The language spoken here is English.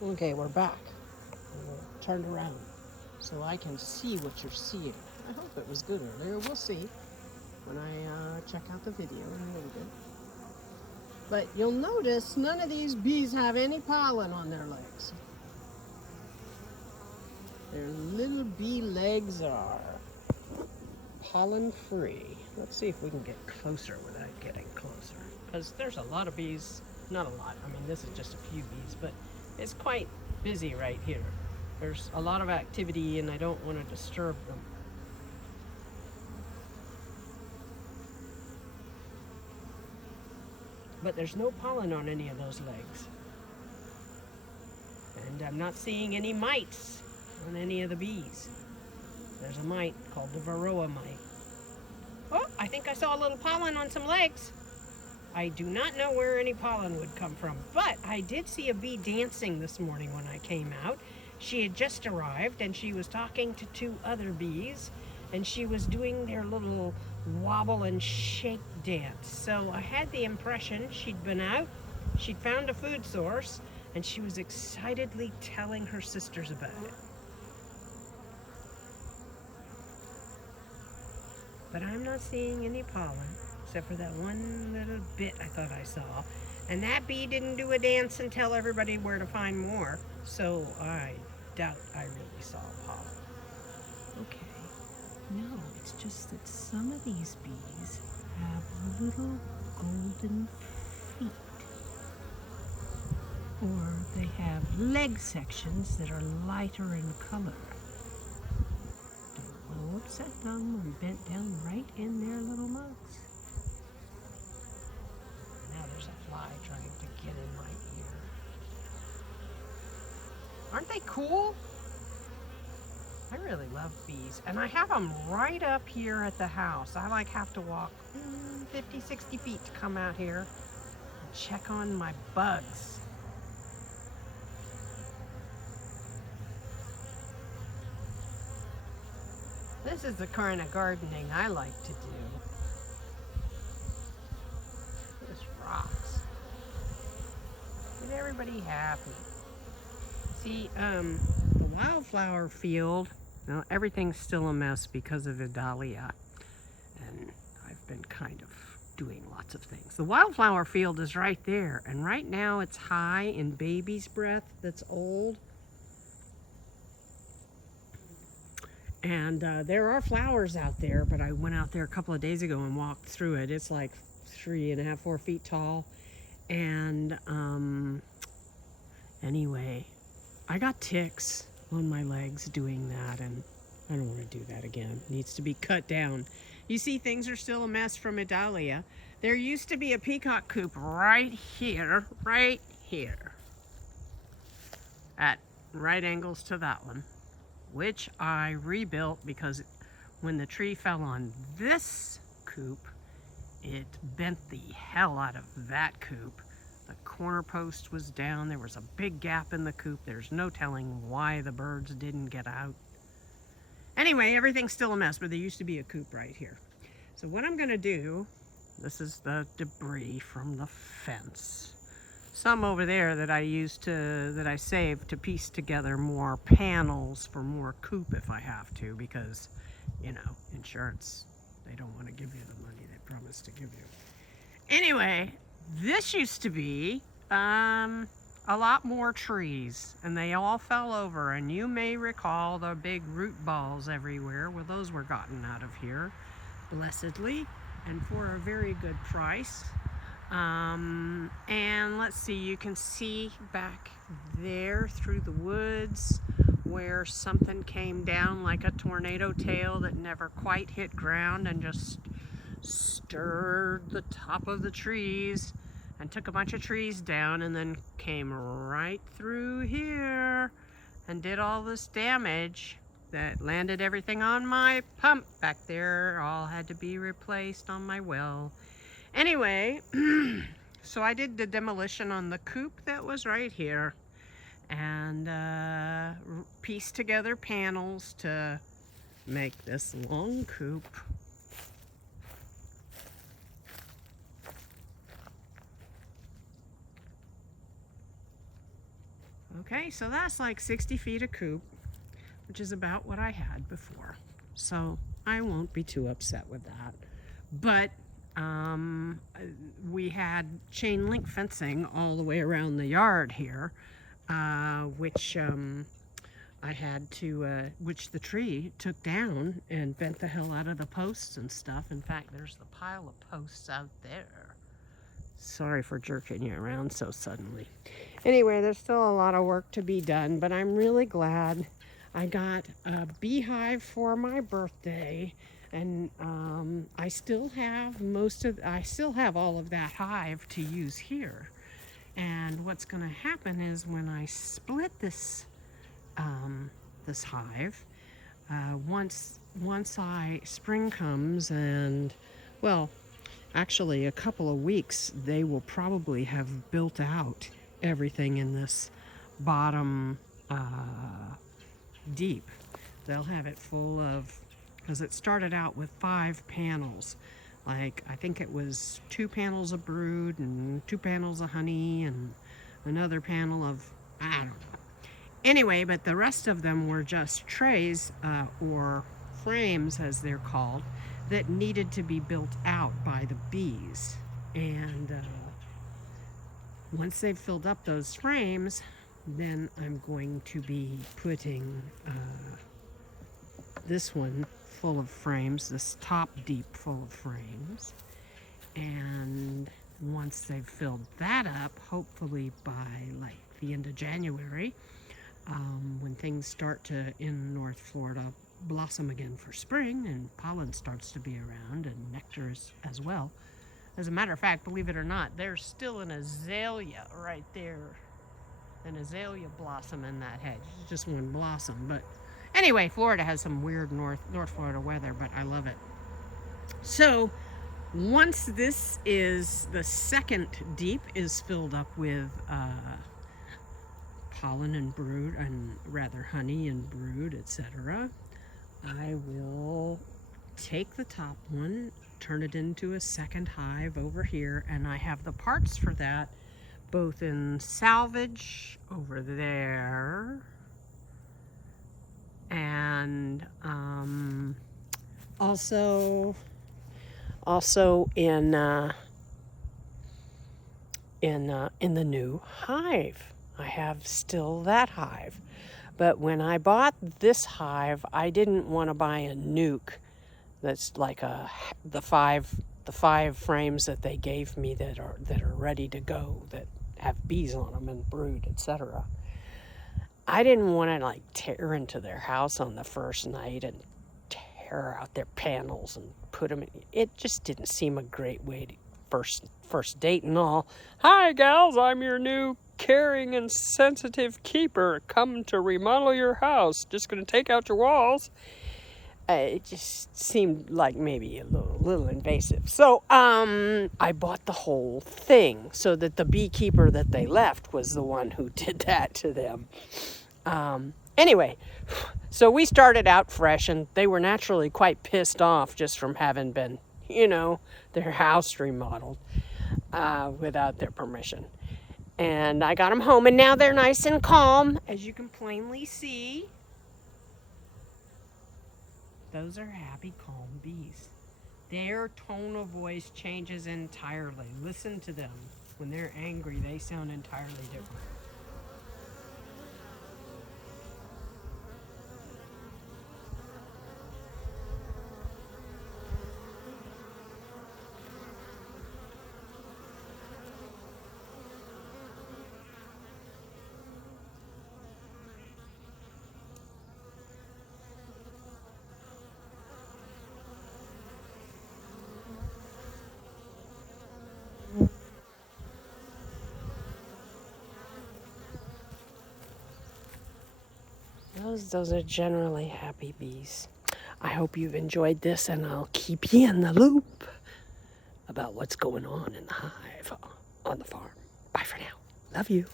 Okay, we're back. We'll turn around so I can see what you're seeing. I hope it was good earlier. We'll see when I check out the video in a little bit. But you'll notice none of these bees have any pollen on their legs. Their little bee legs are pollen free. Let's see if we can get closer without getting closer. Because there's a lot of bees, not a lot, I mean this is just a few bees, but it's quite busy right here. There's a lot of activity and I don't want to disturb them. But there's no pollen on any of those legs. And I'm not seeing any mites on any of the bees. There's a mite called the varroa mite. Oh, I think I saw a little pollen on some legs. I do not know where any pollen would come from, but I did see a bee dancing this morning when I came out. She had just arrived and she was talking to two other bees and she was doing their little wobble and shake dance. So I had the impression she'd been out, she'd found a food source, and she was excitedly telling her sisters about it. But I'm not seeing any pollen, except for that one little bit I thought I saw. And that bee didn't do a dance and tell everybody where to find more, so I doubt I really saw pollen. Okay, no, it's just that some of these bees have little golden feet. Or they have leg sections that are lighter in color. Don't want to upset them. I'm bent down right in their little mugs. Now there's a fly trying to get in my ear. Aren't they cool? I really love bees. And I have them right up here at the house. I like have to walk 50, 60 feet to come out here and check on my bugs. This is the kind of gardening I like to do. This rocks. Get everybody happy. See, the wildflower field, now everything's still a mess because of Idalia. And I've been kind of doing lots of things. The wildflower field is right there. And right now it's high in baby's breath that's old. And there are flowers out there, but I went out there a couple of days ago and walked through it. It's like 3.5, 4 feet tall. And anyway, I got ticks on my legs doing that, and I don't want to do that again. It needs to be cut down. You see, things are still a mess from Idalia. There used to be a peacock coop right here, at right angles to that one, which I rebuilt because when the tree fell on this coop, it bent the hell out of that coop. The corner post was down. There was a big gap in the coop. There's no telling why the birds didn't get out. Anyway, everything's still a mess, but there used to be a coop right here. So what I'm gonna do, this is the debris from the fence. Some over there that I saved to piece together more panels for more coop if I have to, because, you know, insurance, they don't want to give you the money they promised to give you. Anyway, this used to be a lot more trees, and they all fell over, and you may recall the big root balls everywhere. Well, those were gotten out of here, blessedly, and for a very good price. And let's see, you can see back there through the woods where something came down like a tornado tail that never quite hit ground and just stirred the top of the trees and took a bunch of trees down, and then came right through here and did all this damage that landed everything on my pump back there. All had to be replaced on my well. Anyway, so I did the demolition on the coop that was right here, and pieced together panels to make this long coop. Okay, so that's like 60 feet a coop, which is about what I had before. So I won't be too upset with that. But we had chain link fencing all the way around the yard here, which I had to, which the tree took down and bent the hell out of the posts and stuff. In fact, there's the pile of posts out there. Sorry for jerking you around so suddenly. Anyway, there's still a lot of work to be done, but I'm really glad I got a beehive for my birthday, and I still have all of that hive to use here. And what's going to happen is when I split this this hive, once spring comes, and well, actually a couple of weeks, they will probably have built out everything in this bottom deep. They'll have it full of, because it started out with 5 panels. Like, I think it was 2 panels of brood and 2 panels of honey and another panel of, I don't know. Anyway, but the rest of them were just trays or frames, as they're called, that needed to be built out by the bees. And once they've filled up those frames, then I'm going to be putting this one full of frames, this top deep full of frames. And once they've filled that up, hopefully by like the end of January, when things start to, in North Florida, blossom again for spring and pollen starts to be around and nectar as well. As a matter of fact, believe it or not, there's still an azalea right there. An azalea blossom in that hedge. It's just one blossom. But anyway, Florida has some weird North Florida weather, but I love it. So once this is, the second deep is filled up with pollen and brood, and rather honey and brood, etc., I will take the top one, turn it into a second hive over here, and I have the parts for that both in salvage over there and also in the new hive. I have still that hive. But when I bought this hive, I didn't want to buy a nuke that's like the five frames that they gave me that are ready to go, that have bees on them and brood, etc. I didn't want to like tear into their house on the first night and tear out their panels and put them in. It just didn't seem a great way to first date and all. Hi gals, I'm your new caring and sensitive keeper, come to remodel your house, just gonna take out your walls. It just seemed like maybe a little invasive. So I bought the whole thing so that the beekeeper that they left was the one who did that to them. Anyway, so we started out fresh, and they were naturally quite pissed off just from having been, their house remodeled without their permission. And I got them home, and now they're nice and calm, as you can plainly see. Those are happy, calm bees. Their tone of voice changes entirely. Listen to them. When they're angry, they sound entirely different. Those are generally happy bees. I hope you've enjoyed this, and I'll keep you in the loop about what's going on in the hive on the farm. Bye for now. Love you.